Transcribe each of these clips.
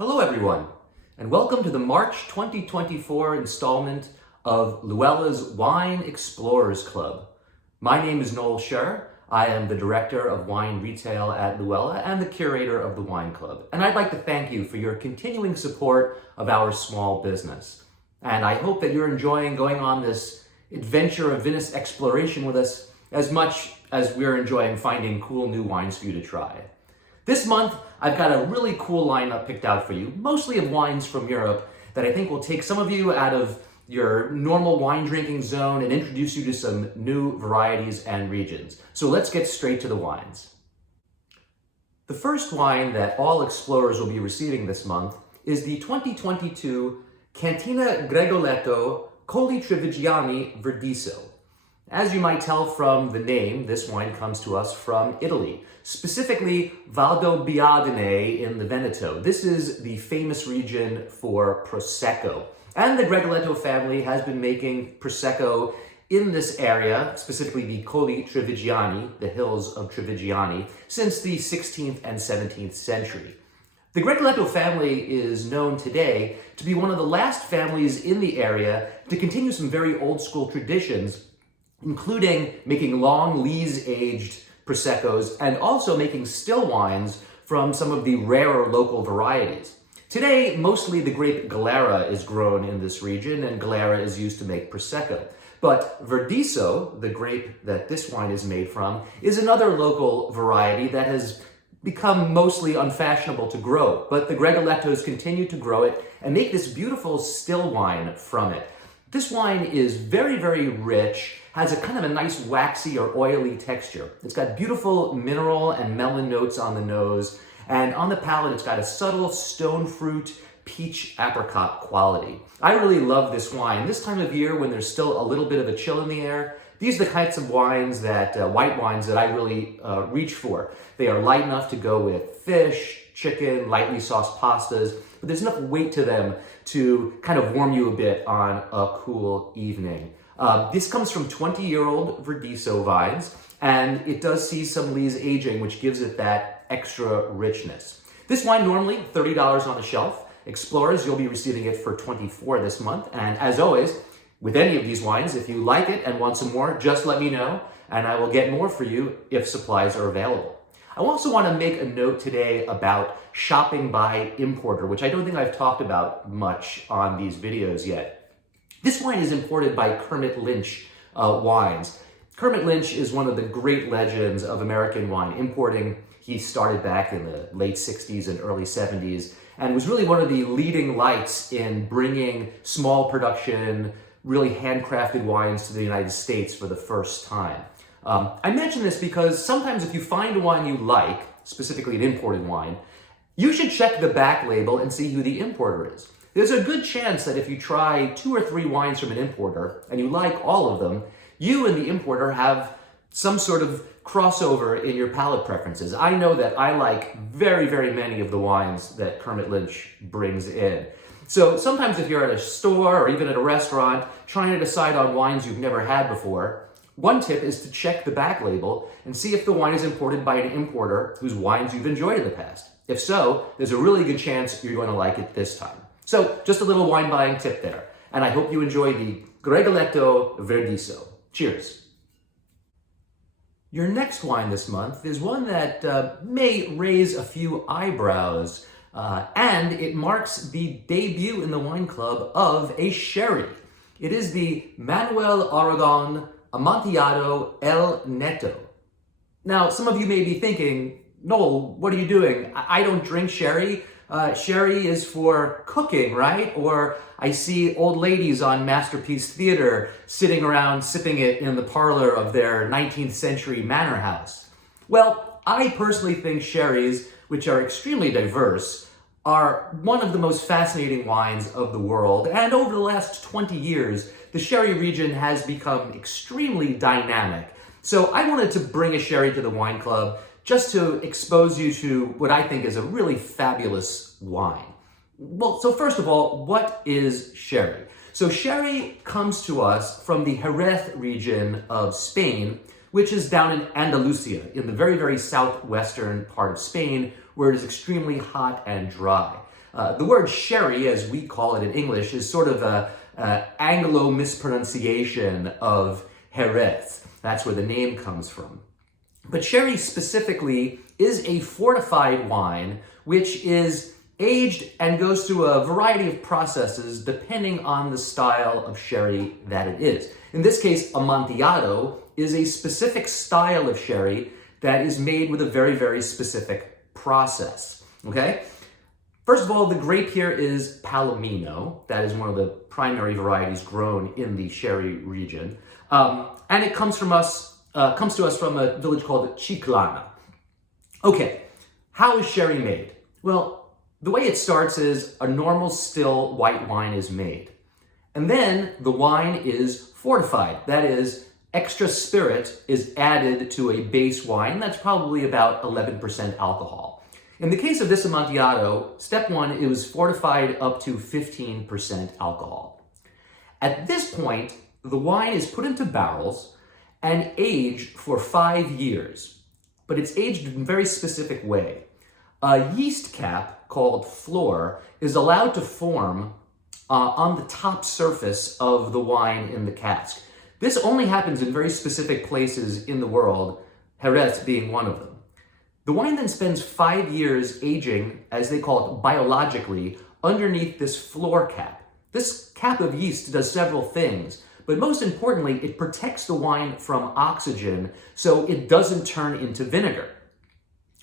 Hello everyone, and welcome to the March 2024 installment of LouElla's Wine Explorers Club. My name is Noel Scher. I am the Director of Wine Retail at LouElla and the Curator of the Wine Club. And I'd like to thank you for your continuing support of our small business. And I hope that you're enjoying going on this adventure of vinous exploration with us as much as we're enjoying finding cool new wines for you to try. This month, I've got a really cool lineup picked out for you, mostly of wines from Europe that I think will take some of you out of your normal wine drinking zone and introduce you to some new varieties and regions. So let's get straight to the wines. The first wine that all explorers will be receiving this month is the 2022 Cantina Gregoletto Colli Trevigiani Verdiso. As you might tell from the name, this wine comes to us from Italy, specifically Valdobbiadene in the Veneto. This is the famous region for Prosecco. And the Gregoletto family has been making Prosecco in this area, specifically the Colli Trevigiani, the hills of Trevigiani, since the 16th and 17th century. The Gregoletto family is known today to be one of the last families in the area to continue some very old school traditions, including making long lees-aged Proseccos and also making still wines from some of the rarer local varieties. Today, mostly the grape Galera is grown in this region, and Galera is used to make Prosecco. But Verdiso, the grape that this wine is made from, is another local variety that has become mostly unfashionable to grow. But the Gregolettos continue to grow it and make this beautiful still wine from it. This wine is very, very rich, has a kind of a nice waxy or oily texture. It's got beautiful mineral and melon notes on the nose, and on the palate it's got a subtle stone fruit, peach apricot quality. I really love this wine. This time of year when there's still a little bit of a chill in the air, these are the kinds of wines that, white wines that I really reach for. They are light enough to go with fish, chicken, lightly sauced pastas, but there's enough weight to them to kind of warm you a bit on a cool evening. This comes from 20-year-old Verdiso vines, and it does see some lees aging, which gives it that extra richness. This wine normally $30 on the shelf. Explorers, you'll be receiving it for $24 this month. And as always, with any of these wines, if you like it and want some more, just let me know, and I will get more for you if supplies are available. I also want to make a note today about shopping by importer, which I don't think I've talked about much on these videos yet. This wine is imported by Kermit Lynch Wines. Kermit Lynch is one of the great legends of American wine importing. He started back in the late 60s and early 70s and was really one of the leading lights in bringing small production, really handcrafted wines to the United States for the first time. I mention this because sometimes if you find a wine you like, specifically an imported wine, you should check the back label and see who the importer is. There's a good chance that if you try 2 or 3 wines from an importer and you like all of them, you and the importer have some sort of crossover in your palate preferences. I know that I like very, very many of the wines that Kermit Lynch brings in. So sometimes if you're at a store or even at a restaurant trying to decide on wines you've never had before, one tip is to check the back label and see if the wine is imported by an importer whose wines you've enjoyed in the past. If so, there's a really good chance you're going to like it this time. So just a little wine buying tip there. And I hope you enjoy the Gregoletto Verdiso. Cheers. Your next wine this month is one that may raise a few eyebrows, and it marks the debut in the wine club of a sherry. It is the Manuel Aragon Amontillado El Neto. Now, some of you may be thinking, Noel, what are you doing? I don't drink sherry. Sherry is for cooking, right? Or I see old ladies on Masterpiece Theater sitting around sipping it in the parlor of their 19th century manor house. Well, I personally think sherries, which are extremely diverse, are one of the most fascinating wines of the world. And over the last 20 years, the sherry region has become extremely dynamic. So I wanted to bring a sherry to the wine club just to expose you to what I think is a really fabulous wine. Well, so first of all, what is sherry? So sherry comes to us from the Jerez region of Spain, which is down in Andalusia, in the very, very southwestern part of Spain, where it is extremely hot and dry. The word sherry, as we call it in English, is sort of a Anglo mispronunciation of Jerez. That's where the name comes from. But sherry specifically is a fortified wine which is aged and goes through a variety of processes depending on the style of sherry that it is. In this case, Amontillado is a specific style of sherry that is made with a very, very specific process, okay? First of all, the grape here is Palomino. That is one of the primary varieties grown in the sherry region. And it comes to us from a village called Chiclana. Okay, how is sherry made? Well, the way it starts is a normal still white wine is made. And then the wine is fortified. That is, extra spirit is added to a base wine that's probably about 11% alcohol. In the case of this Amontillado, step one, it was fortified up to 15% alcohol. At this point, the wine is put into barrels and aged for 5 years. But it's aged in a very specific way. A yeast cap called flor is allowed to form on the top surface of the wine in the cask. This only happens in very specific places in the world, Jerez being one of them. The wine then spends 5 years aging, as they call it biologically, underneath this flor cap. This cap of yeast does several things, but most importantly, it protects the wine from oxygen so it doesn't turn into vinegar.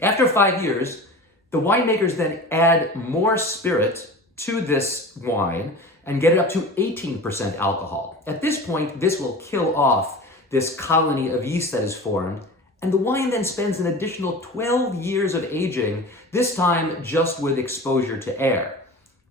After 5 years, the winemakers then add more spirit to this wine and get it up to 18% alcohol. At this point, this will kill off this colony of yeast that is formed, and the wine then spends an additional 12 years of aging, this time just with exposure to air.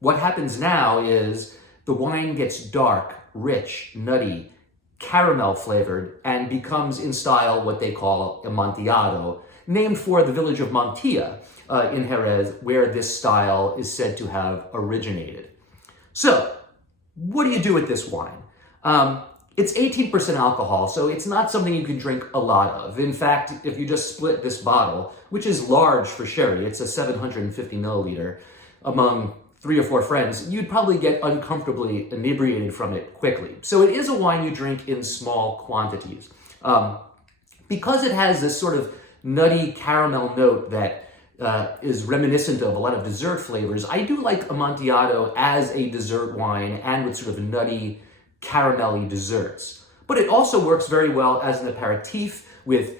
What happens now is the wine gets dark, rich, nutty, caramel flavored, and becomes in style what they call Amontillado, named for the village of Montilla in Jerez, where this style is said to have originated. So, what do you do with this wine? It's 18% alcohol, so it's not something you can drink a lot of. In fact, if you just split this bottle, which is large for sherry, it's a 750 milliliter, among 3 or 4 friends, you'd probably get uncomfortably inebriated from it quickly. So it is a wine you drink in small quantities. Because it has this sort of nutty caramel note that is reminiscent of a lot of dessert flavors, I do like Amontillado as a dessert wine and with sort of nutty, caramelly desserts. But it also works very well as an aperitif with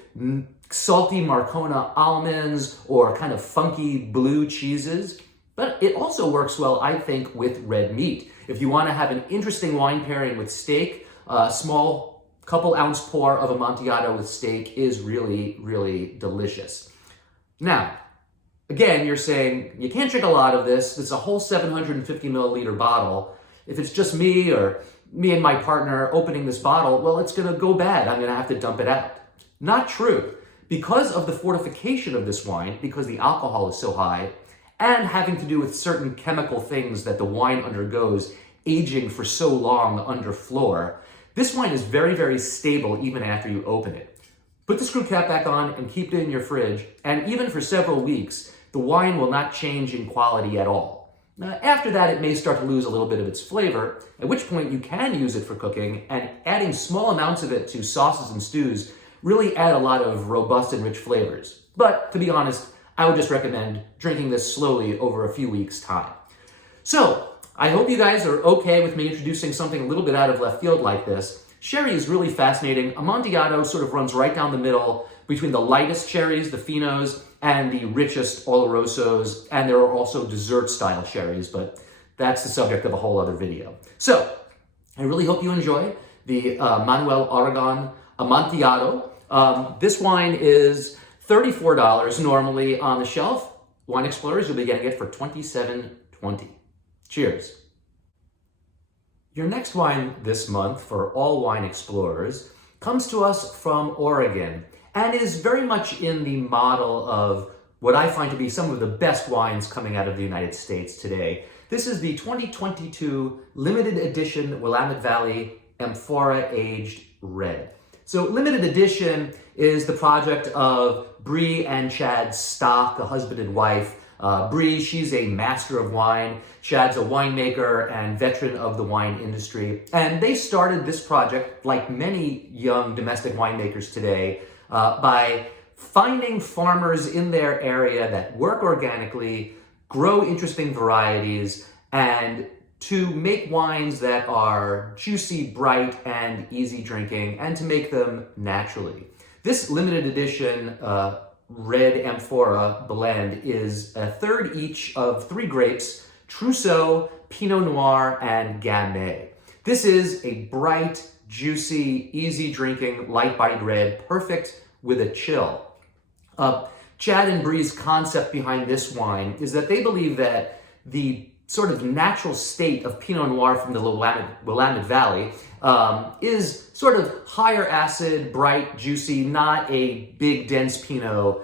salty Marcona almonds or kind of funky blue cheeses. But it also works well, I think, with red meat. If you want to have an interesting wine pairing with steak, a small couple ounce pour of Amontillado with steak is really, really delicious. Now, again, you're saying, you can't drink a lot of this. It's a whole 750 milliliter bottle. If it's just me or me and my partner opening this bottle, well, it's going to go bad. I'm going to have to dump it out. Not true. Because of the fortification of this wine, because the alcohol is so high, and having to do with certain chemical things that the wine undergoes aging for so long under flor, this wine is very, very stable even after you open it. Put the screw cap back on and keep it in your fridge, and even for several weeks, the wine will not change in quality at all. Now, after that, it may start to lose a little bit of its flavor, at which point you can use it for cooking, and adding small amounts of it to sauces and stews really add a lot of robust and rich flavors. But to be honest, I would just recommend drinking this slowly over a few weeks' time. So, I hope you guys are okay with me introducing something a little bit out of left field like this. Sherry is really fascinating. Amontillado sort of runs right down the middle between the lightest cherries, the finos, and the richest olorosos, and there are also dessert-style sherries, but that's the subject of a whole other video. So, I really hope you enjoy the Manuel Aragon Amontillado. This wine is $34 normally on the shelf. Wine Explorers, you'll be getting it for $27.20. Cheers. Your next wine this month for all Wine Explorers comes to us from Oregon and is very much in the model of what I find to be some of the best wines coming out of the United States today. This is the 2022 limited edition Willamette Valley Amphora Aged Red. So limited edition is the project of Bree and Chad Stock, a husband and wife, Bree, she's a master of wine. Chad's a winemaker and veteran of the wine industry. And they started this project, like many young domestic winemakers today, by finding farmers in their area that work organically, grow interesting varieties, and to make wines that are juicy, bright, and easy drinking, and to make them naturally. This limited edition red amphora blend is a third each of 3 grapes, Trousseau, Pinot Noir, and Gamay. This is a bright, juicy, easy drinking, light-bodied red, perfect with a chill. Chad and Bree's concept behind this wine is that they believe that the sort of natural state of Pinot Noir from the Willamette Valley is sort of higher acid, bright, juicy, not a big, dense Pinot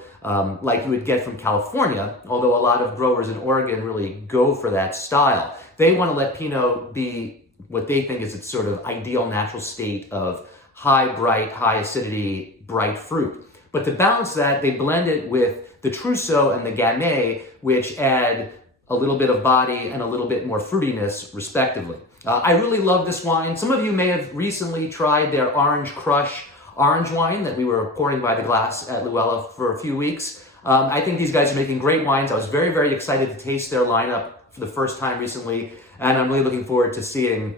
like you would get from California, although a lot of growers in Oregon really go for that style. They want to let Pinot be what they think is its sort of ideal natural state of high, bright, high acidity, bright fruit. But to balance that, they blend it with the Trousseau and the Gamay, which add a little bit of body and a little bit more fruitiness, respectively. I really love this wine. Some of you may have recently tried their Orange Crush orange wine that we were pouring by the glass at LouElla's for a few weeks. I think these guys are making great wines. I was very, very excited to taste their lineup for the first time recently, and I'm really looking forward to seeing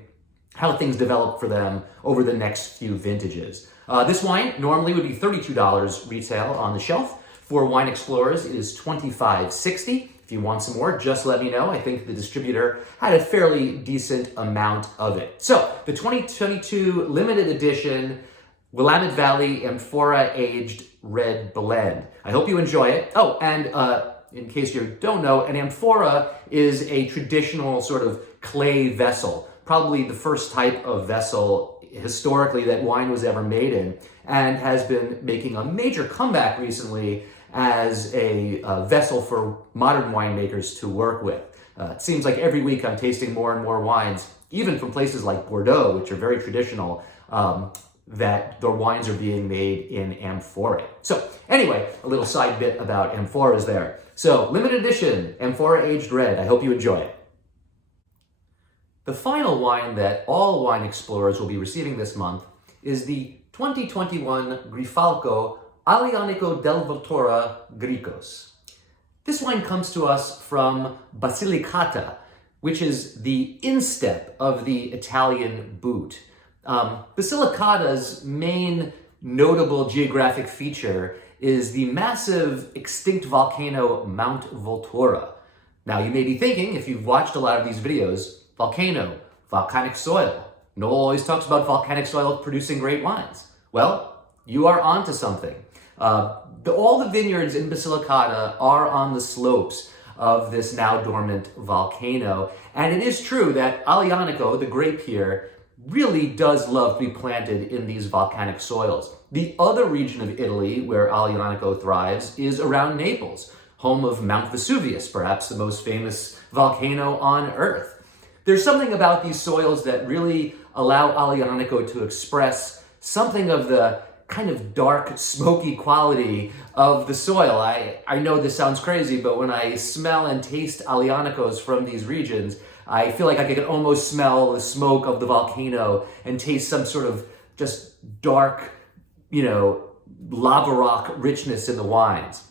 how things develop for them over the next few vintages. This wine normally would be $32 retail on the shelf. For Wine Explorers, it is $25.60. If you want some more, just let me know. I think the distributor had a fairly decent amount of it. So, the 2022 limited edition Willamette Valley Amphora Aged Red Blend. I hope you enjoy it. Oh, and in case you don't know, an amphora is a traditional sort of clay vessel, probably the first type of vessel historically that wine was ever made in, and has been making a major comeback recently as a vessel for modern winemakers to work with. It seems like every week I'm tasting more and more wines, even from places like Bordeaux, which are very traditional, that their wines are being made in amphora. So anyway, a little side bit about amphoras there. So limited edition, amphora aged red. I hope you enjoy it. The final wine that all wine explorers will be receiving this month is the 2021 Grifalco Aglianico del Voltura Gricos. This wine comes to us from Basilicata, which is the instep of the Italian boot. Basilicata's main notable geographic feature is the massive extinct volcano Mount Voltura. Now you may be thinking, if you've watched a lot of these videos, volcano, volcanic soil. Noel always talks about volcanic soil producing great wines. Well, you are onto something. All the vineyards in Basilicata are on the slopes of this now dormant volcano. And it is true that Aglianico, the grape here, really does love to be planted in these volcanic soils. The other region of Italy where Aglianico thrives is around Naples, home of Mount Vesuvius, perhaps the most famous volcano on Earth. There's something about these soils that really allow Aglianico to express something of the kind of dark, smoky quality of the soil. I know this sounds crazy, but when I smell and taste Aglianicos from these regions, I feel like I can almost smell the smoke of the volcano and taste some sort of just dark, lava rock richness in the wines.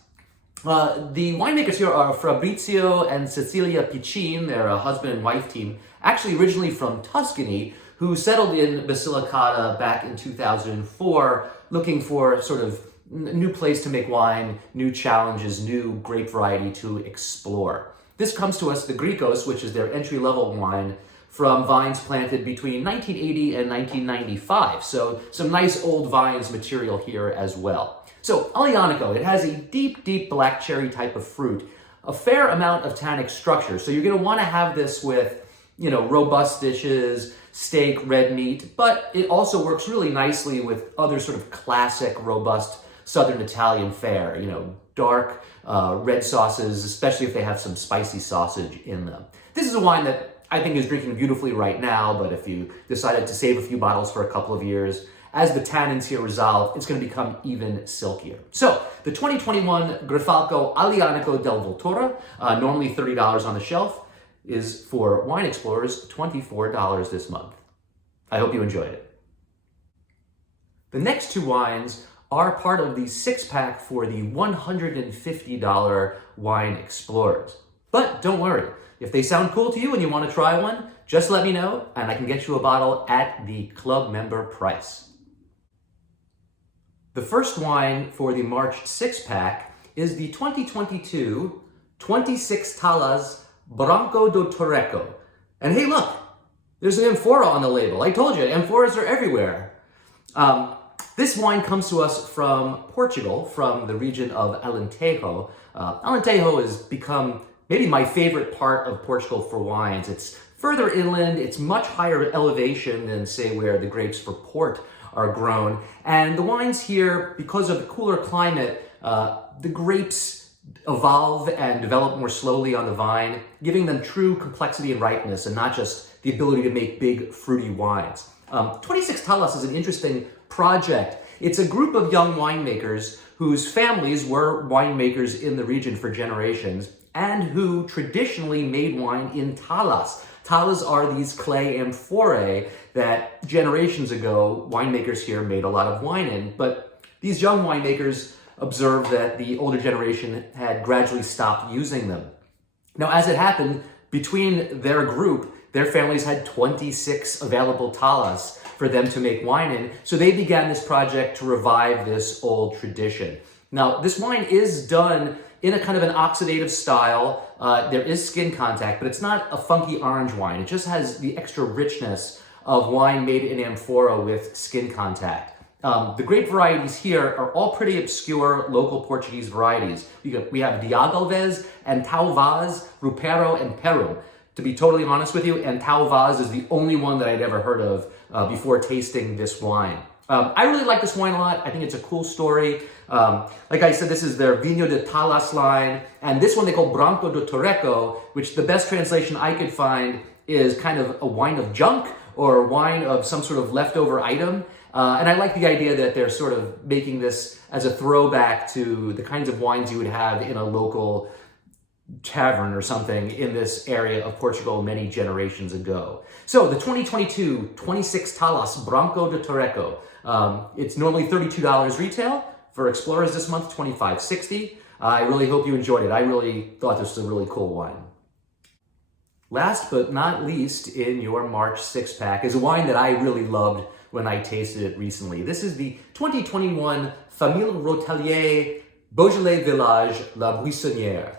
The winemakers here are Fabrizio and Cecilia Piccin. They're a husband and wife team, actually originally from Tuscany, who settled in Basilicata back in 2004, looking for sort of a new place to make wine, new challenges, new grape variety to explore. This comes to us, the Gricos, which is their entry-level wine, from vines planted between 1980 and 1995. So some nice old vines material here as well. So Aglianico, it has a deep, deep black cherry type of fruit, a fair amount of tannic structure. So you're going to want to have this with, robust dishes, steak, red meat, but it also works really nicely with other sort of classic, robust Southern Italian fare, dark red sauces, especially if they have some spicy sausage in them. This is a wine that I think is drinking beautifully right now, but if you decided to save a few bottles for a couple of years as the tannins here resolve, it's going to become even silkier. So, the 2021 Grifalco Alianico del Voltura, normally $30 on the shelf, is for wine explorers $24 this month. I hope you enjoyed it. The next two wines are part of the six-pack for the $150 Wine Explorers. But don't worry, if they sound cool to you and you want to try one, just let me know and I can get you a bottle at the club member price. The first wine for the March six-pack is the 2022 26 Talas Branco do Torreco. And hey, look, there's an amphora on the label. I told you, amphoras are everywhere. This wine comes to us from Portugal, from the region of Alentejo. Alentejo has become maybe my favorite part of Portugal for wines. It's further inland, it's much higher elevation than, say, where the grapes for port are grown. And the wines here, because of the cooler climate, the grapes evolve and develop more slowly on the vine, giving them true complexity and ripeness and not just the ability to make big fruity wines. 26 Talas is an interesting project. It's a group of young winemakers whose families were winemakers in the region for generations and who traditionally made wine in talas. Talas are these clay amphorae that generations ago winemakers here made a lot of wine in, but these young winemakers observed that the older generation had gradually stopped using them. Now, as it happened, between their group, their families had 26 available talas for them to make wine in, so they began this project to revive this old tradition. Now, this wine is done in a kind of an oxidative style. There is skin contact, but it's not a funky orange wine. It just has the extra richness of wine made in amphora with skin contact. The grape varieties here are all pretty obscure local Portuguese varieties. We have Diagalves and Tauvaz, Rupero, and Perum. To be totally honest with you, and Tauvaz is the only one that I'd ever heard of before tasting this wine. I really like this wine a lot. I think it's a cool story. Like I said, this is their Vinho de Talas line, and this one they call Branco do Torreco, which the best translation I could find is kind of a wine of junk or wine of some sort of leftover item. And I like the idea that they're sort of making this as a throwback to the kinds of wines you would have in a local tavern or something in this area of Portugal many generations ago. So the 2022 26 Talas Branco de Torreco. It's normally $32 retail. For Explorers this month, $25.60. I really hope you enjoyed it. I really thought this was a really cool wine. Last but not least in your March six-pack is a wine that I really loved when I tasted it recently. This is the 2021 Famille Rotelier Beaujolais Village La Buissonnière.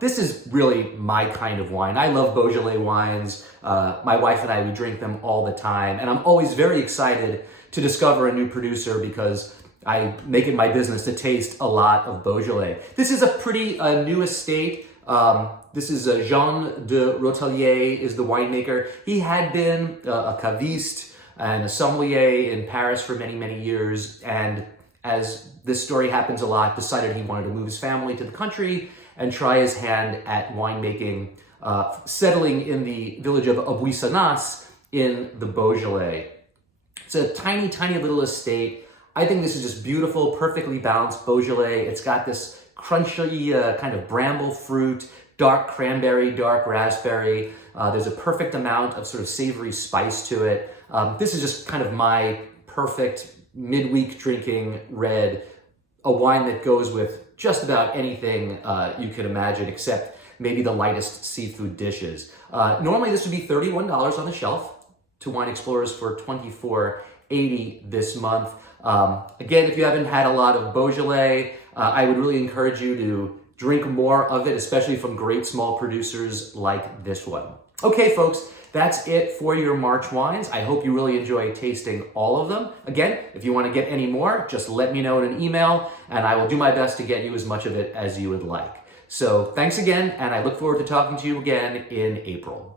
This is really my kind of wine. I love Beaujolais wines. My wife and I, we drink them all the time. And I'm always very excited to discover a new producer because I make it my business to taste a lot of Beaujolais. This is a pretty new estate. This is Jean de Rotelier is the winemaker. He had been a caviste and a sommelier in Paris for many, many years. And as this story happens a lot, decided he wanted to move his family to the country and try his hand at winemaking, settling in the village of Abuissanas in the Beaujolais. It's a tiny, tiny little estate. I think this is just beautiful, perfectly balanced Beaujolais. It's got this crunchy kind of bramble fruit, dark cranberry, dark raspberry. There's a perfect amount of sort of savory spice to it. This is just kind of my perfect midweek drinking red, a wine that goes with just about anything you could imagine, except maybe the lightest seafood dishes. Normally this would be $31 on the shelf to Wine Explorers for $24.80 this month. Again, if you haven't had a lot of Beaujolais, I would really encourage you to drink more of it, especially from great small producers like this one. Okay, folks, that's it for your March wines. I hope you really enjoy tasting all of them. Again, if you want to get any more, just let me know in an email, and I will do my best to get you as much of it as you would like. So thanks again, and I look forward to talking to you again in April.